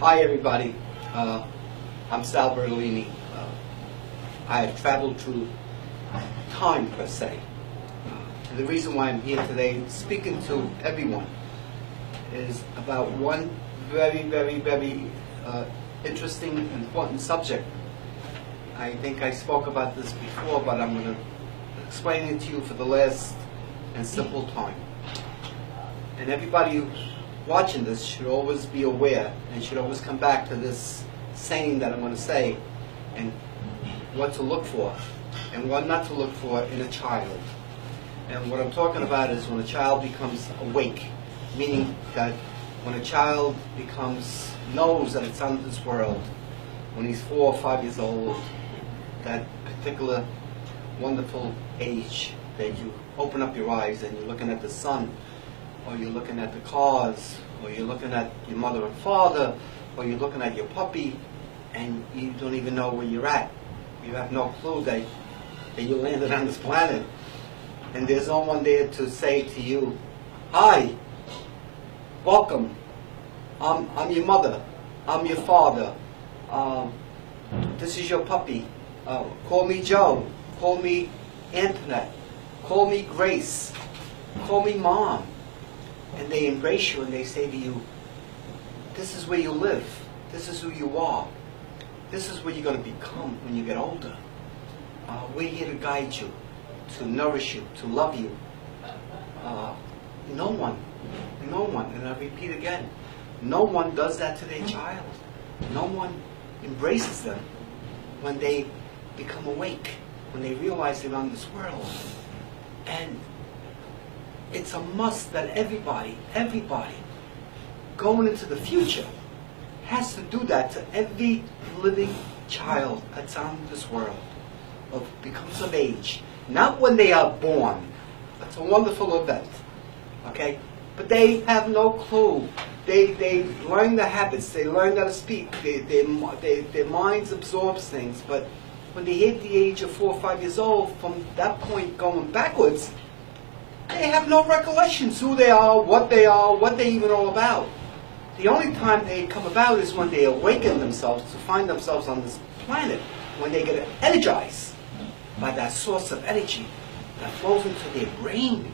Hi everybody, I'm Sal Bertolini. I have traveled through time per se. And the reason why I'm here today speaking to everyone is about one very interesting and important subject. I think I spoke about this before, but I'm going to explain it to you for the last and simple time. And everybody who's watching this should always be aware and should always come back to this saying that I'm going to say and what to look for and what not to look for in a child. And what I'm talking about is when a child becomes awake, meaning that when a child knows that it's on this world, when he's 4 or 5 years old, that particular wonderful age that you open up your eyes and you're looking at the sun, or you're looking at the cars, or you're looking at your mother and father, or you're looking at your puppy, and you don't even know where you're at. You have no clue that you landed on this planet. And there's no one there to say to you, hi, welcome, I'm your mother, I'm your father, this is your puppy, call me Joe, call me Antoinette, call me Grace, call me Mom. And they embrace you and they say to you, this is where you live, this is who you are, this is what you're going to become when you get older. We're here to guide you, to nourish you, to love you. No one, and I repeat again, no one does that to their child. No one embraces them when they become awake, when they realize they're on this world. And it's a must that everybody going into the future has to do that to every living child that's on this world, becomes of age. Not when they are born. That's a wonderful event. Okay? But they have no clue. They learn the habits. They learn how to speak. Their minds absorbs things. But when they hit the age of 4 or 5 years old, from that point going backwards, they have no recollections who they are, what they're even all about. The only time they come about is when they awaken themselves to find themselves on this planet, when they get energized by that source of energy that flows into their brain,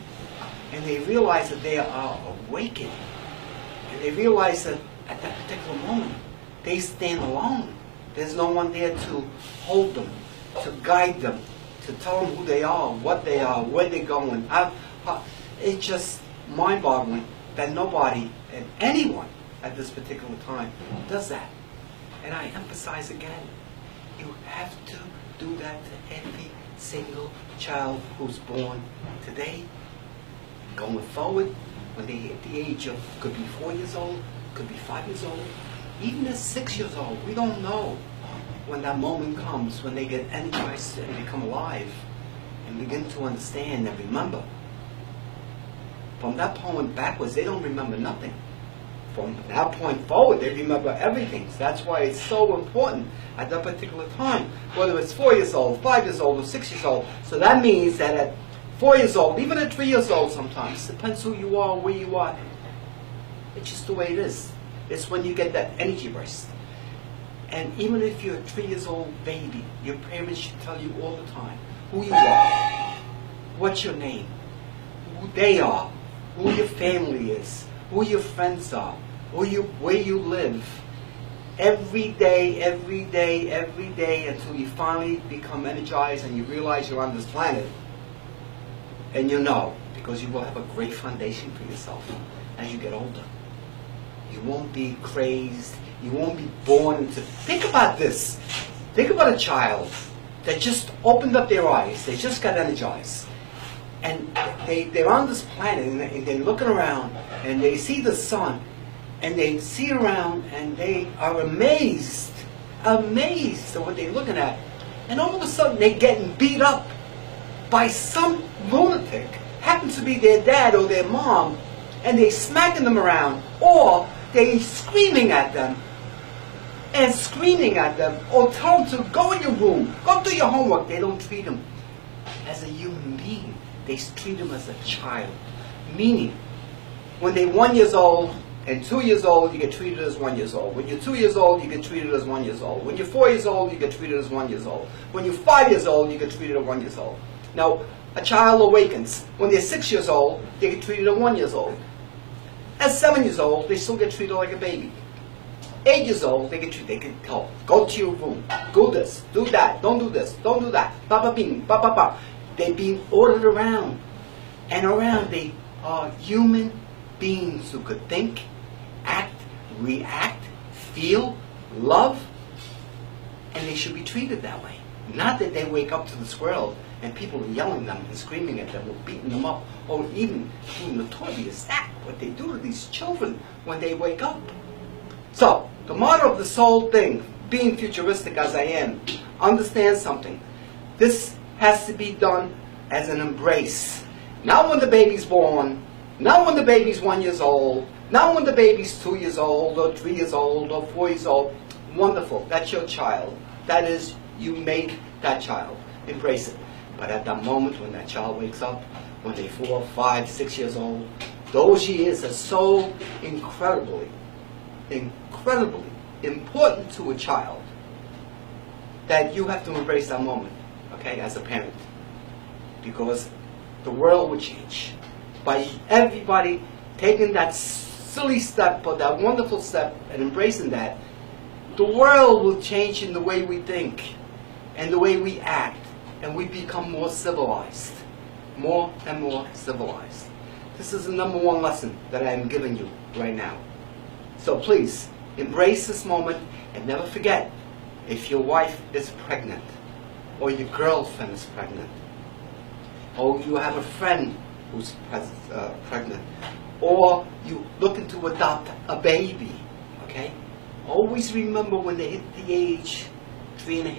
and they realize that they are awakened, and they realize that at that particular moment they stand alone. There's no one there to hold them, to guide them, to tell them who they are, what they are, where they're going. It's just mind-boggling that nobody and anyone at this particular time does that. And I emphasize again, you have to do that to every single child who's born today, going forward, when they hit the age of, could be 4 years old, could be 5 years old, even at 6 years old. We don't know when that moment comes, when they get energized and become alive and begin to understand and remember. From that point backwards, they don't remember nothing. From that point forward, they remember everything. So that's why it's so important at that particular time, whether it's 4 years old, 5 years old, or 6 years old. So that means that at 4 years old, even at 3 years old sometimes, depends who you are, where you are. It's just the way it is. It's when you get that energy burst. And even if you're a 3 years old baby, your parents should tell you all the time who you are, what's your name, who they are, who your family is, who your friends are, where you live. Every day, until you finally become energized and you realize you're on this planet. And you know, because you will have a great foundation for yourself as you get older. You won't be crazed. You won't be born into... Think about this. Think about a child that just opened up their eyes. They just got energized. And they're on this planet and they're looking around and they see the sun and they see around and they are amazed at what they're looking at. And all of a sudden they're getting beat up by some lunatic, happens to be their dad or their mom, and they're smacking them around, or they're screaming at them or tell them to go in your room, go do your homework. They don't treat them as a human being. They treat them as a child. Meaning, when they're 1 year old, And 2 years old, you get treated as 1 year old. When you're 2 years old, you get treated as 1 year old. When you're 4 years old, you get treated as 1 year old. When you're 5 years old, you get treated as 1 year old. Now, a child awakens. When they're 6 years old, they get treated as 1 year old. At 7 years old, they still get treated like a baby. 8 years old, they get treated. They get told, go to your room, do this, do that, don't do this, don't do that, ba ba bing, ba ba ba. They're being ordered around, and around they are human beings who could think, act, react, feel, love, and they should be treated that way. Not that they wake up to this world and people are yelling at them and screaming at them or beating them up, or even doing notorious act, what they do to these children when they wake up. So, the motto of this whole thing, being futuristic as I am, understand something. This has to be done as an embrace. Not when the baby's born, not when the baby's 1 year old, not when the baby's 2 years old, or 3 years old, or 4 years old. Wonderful, that's your child. That is, you made that child. Embrace it. But at that moment when that child wakes up, when they're 4, 5, 6 years old, those years are so incredibly important to a child that you have to embrace that moment, okay, as a parent. Because the world will change. By everybody taking that silly step, or that wonderful step, and embracing that, the world will change in the way we think, and the way we act, and we become more civilized. More and more civilized. This is the number one lesson that I am giving you right now. So please, embrace this moment, and never forget, if your wife is pregnant, or your girlfriend is pregnant, or you have a friend who's pregnant, or you looking to adopt a baby, okay? Always remember when they hit the age 3.5,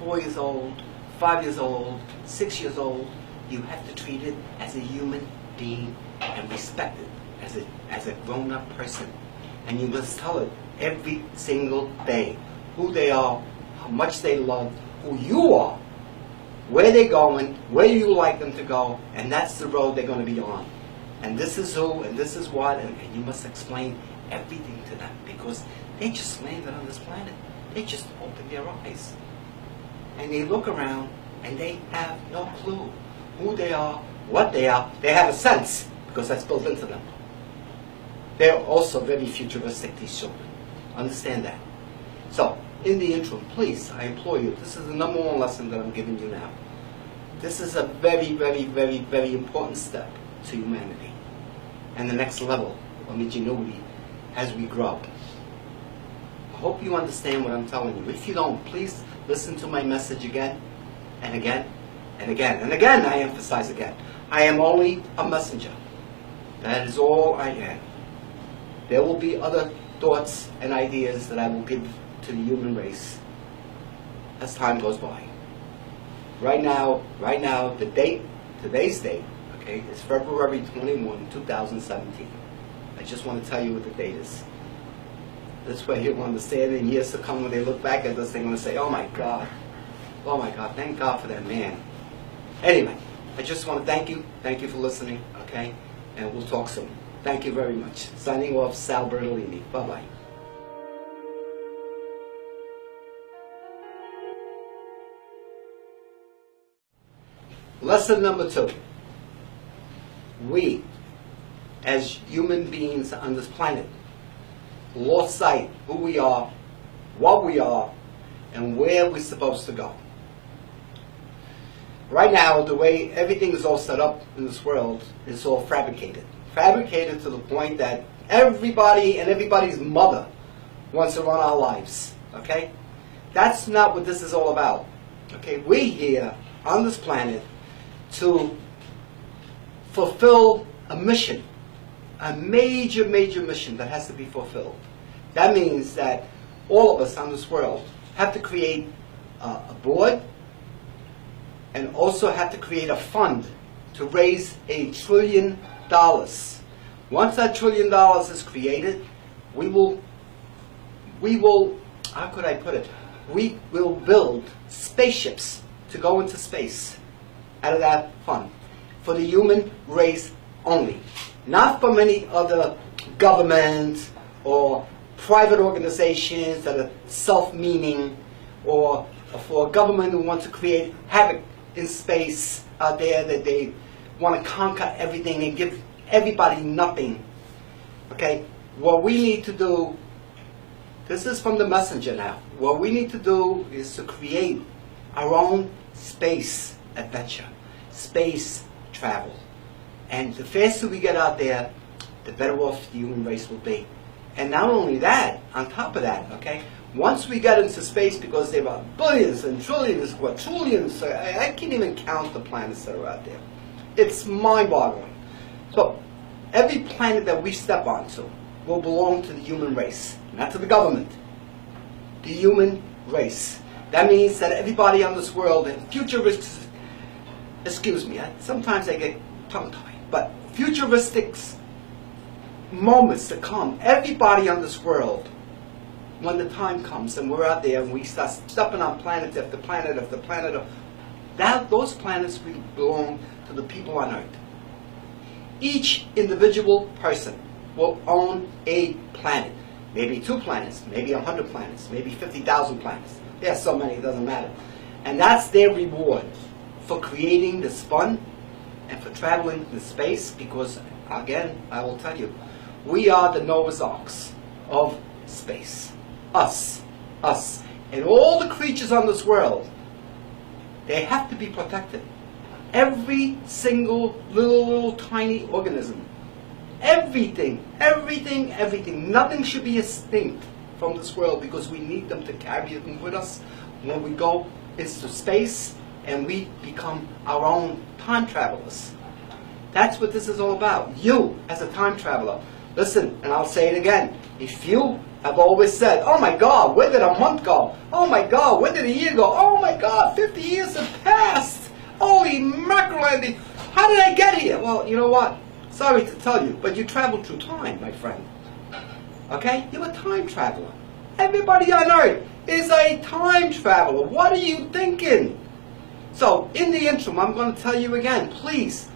4 years old, 5 years old, 6 years old, you have to treat it as a human being and respect it as a grown-up person. And you must tell it every single day who they are, how much they love, who you are, where they're going, where you like them to go, and that's the road they're going to be on. And this is who, and this is what, and you must explain everything to them, because they just landed on this planet. They just opened their eyes. And they look around, and they have no clue who they are, what they are. They have a sense, because that's built into them. They're also very futuristic, these children. Understand that. So, in the interim, please, I implore you, this is the number one lesson that I'm giving you now. This is a very, very, very, very important step to humanity and the next level of ingenuity as we grow. I hope you understand what I'm telling you. If you don't, please listen to my message again and again and again. And again, I emphasize again, I am only a messenger. That is all I am. There will be other thoughts and ideas that I will give to the human race as time goes by. Right now, the date, today's date, okay, is February 21, 2017. I just want to tell you what the date is. This way you'll understand in years to come when they look back at this, they're going to say, oh my God, thank God for that man. Anyway, I just want to thank you for listening, okay, and we'll talk soon. Thank you very much. Signing off, Sal Bertolini. Bye-bye. Lesson number 2. We, as human beings on this planet, lost sight who we are, what we are, and where we're supposed to go. Right now, the way everything is all set up in this world is all fabricated. Fabricated to the point that everybody and everybody's mother wants to run our lives. Okay? That's not what this is all about. Okay? We're here on this planet to fulfill a mission, a major, major mission that has to be fulfilled. That means that all of us on this world have to create a board and also have to create a fund to raise $1 trillion. Once that $1 trillion is created, we will, how could I put it? We will build spaceships to go into space out of that fund for the human race only. not from any other government or private organizations that are self-meaning, or for a government who wants to create havoc in space out there, that they want to conquer everything and give everybody nothing. Okay? What we need to do, this is from the messenger now, what we need to do is to create our own space adventure, space travel. And the faster we get out there, the better off the human race will be. And not only that, on top of that, okay, once we get into space, because there are billions and trillions, quadrillions, I can't even count the planets that are out there. It's mind-boggling. So every planet that we step onto will belong to the human race, not to the government. The human race. That means that everybody on this world, and futuristic, excuse me, sometimes I get tongue-tied, but futuristic moments to come, everybody on this world, when the time comes and we're out there and we start stepping on planet after planet after planet, those planets will belong to the people on Earth. Each individual person will own a planet. Maybe 2 planets, maybe 100 planets, maybe 50,000 planets. There's so many, it doesn't matter. And that's their reward for creating this fun and for traveling in space, because, again, I will tell you, we are the Noah's Arks of space. Us. And all the creatures on this world, they have to be protected. Every single little tiny organism. Everything. Nothing should be extinct from this world, because we need them to carry them with us when we go into space and we become our own time travelers. That's what this is all about. You, as a time traveler. Listen, and I'll say it again. If you have always said, oh my God, where did a month go? Oh my God, where did a year go? Oh my God, 50 years have passed. Holy mackerel, Andy. How did I get here? Well, you know what? Sorry to tell you, but you traveled through time, my friend. Okay? You're a time traveler. Everybody on Earth is a time traveler. What are you thinking? So, in the interim, I'm going to tell you again, please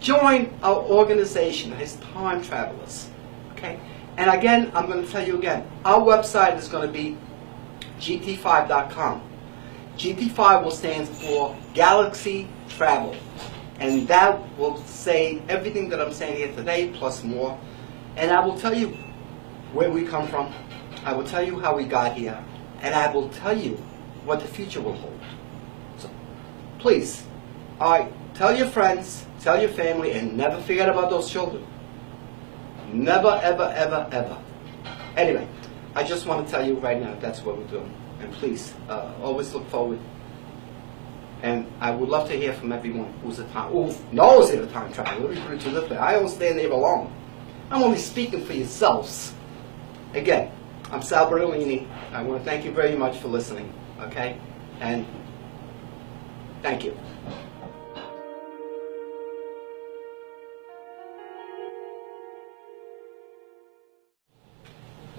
join our organization as time travelers. Okay? And again, I'm going to tell you again, our website is going to be gt5.com. GT5 will stand for Galaxy Travel. And that will say everything that I'm saying here today, plus more. And I will tell you where we come from. I will tell you how we got here. And I will tell you what the future will hold. So, please, tell your friends, tell your family, and never forget about those children. Never, ever, ever, ever. Anyway, I just want to tell you right now, that's what we're doing. And please, always look forward. And I would love to hear from everyone who knows they're a time traveler. Let me put it to this way. I don't stand there alone. I'm only speaking for yourselves. Again, I'm Sal Bertolini. I want to thank you very much for listening. Okay? And thank you.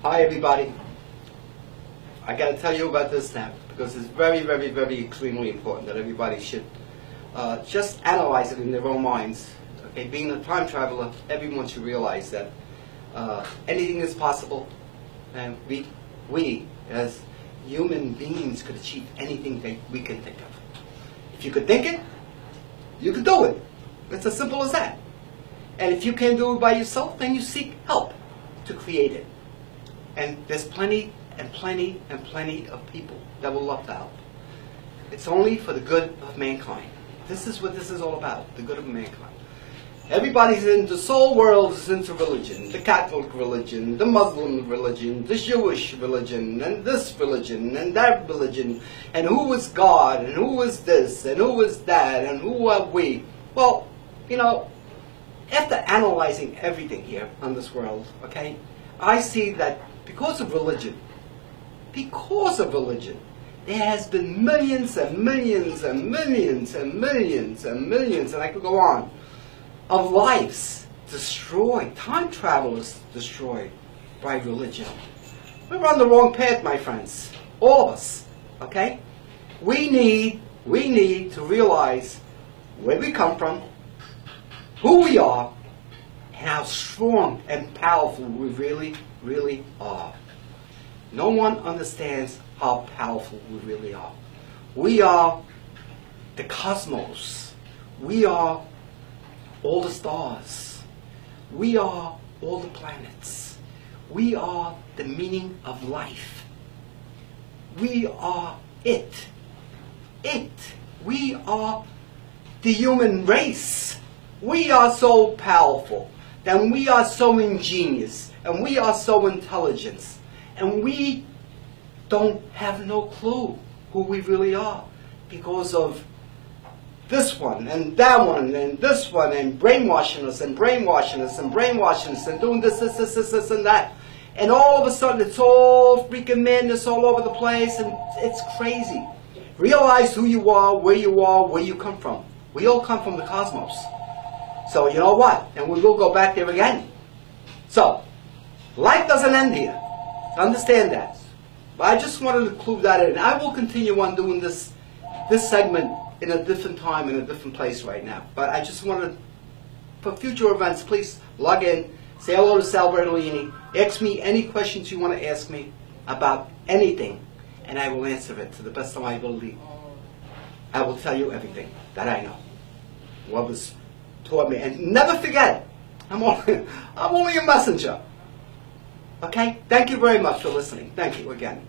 Hi, everybody. I got to tell you about this now, because it's very, very, very extremely important that everybody should just analyze it in their own minds. Okay, being a time traveler, everyone should realize that anything is possible, and we as human beings could achieve anything that we can think of. If you could think it, you could do it. It's as simple as that. And if you can't do it by yourself, then you seek help to create it. And there's plenty and plenty and plenty of people that will love to help. It's only for the good of mankind. This is what this is all about, the good of mankind. Everybody's in, the soul world is into religion, the Catholic religion, the Muslim religion, the Jewish religion, and this religion, and that religion, and who is God, and who is this, and who is that, and who are we? Well, you know, after analyzing everything here on this world, okay, I see that because of religion, there has been millions and millions and millions and millions and millions, and I could go on, of lives destroyed, time travelers destroyed by religion. We're on the wrong path, my friends. All of us, okay? We need to realize where we come from, who we are, and how strong and powerful we really, really are. No one understands how powerful we really are. We are the cosmos. We are all the stars. We are all the planets. We are the meaning of life. We are it. It. We are the human race. We are so powerful, and we are so ingenious, and we are so intelligent, and we don't have no clue who we really are because of this one and that one and this one and brainwashing us and brainwashing us and brainwashing us and doing this and that. And all of a sudden it's all freaking madness all over the place, and it's crazy. Realize who you are, where you come from. We all come from the cosmos. So you know what? And we will go back there again. So, life doesn't end here. Understand that. But I just wanted to include that in. I will continue on doing this segment in a different time, in a different place right now. But I just wanted, for future events, please log in, say hello to Sal Bertolini, ask me any questions you want to ask me about anything, and I will answer it to the best of my ability. I will tell you everything that I know, what was taught me. And never forget, I'm only a messenger. Okay? Thank you very much for listening. Thank you again.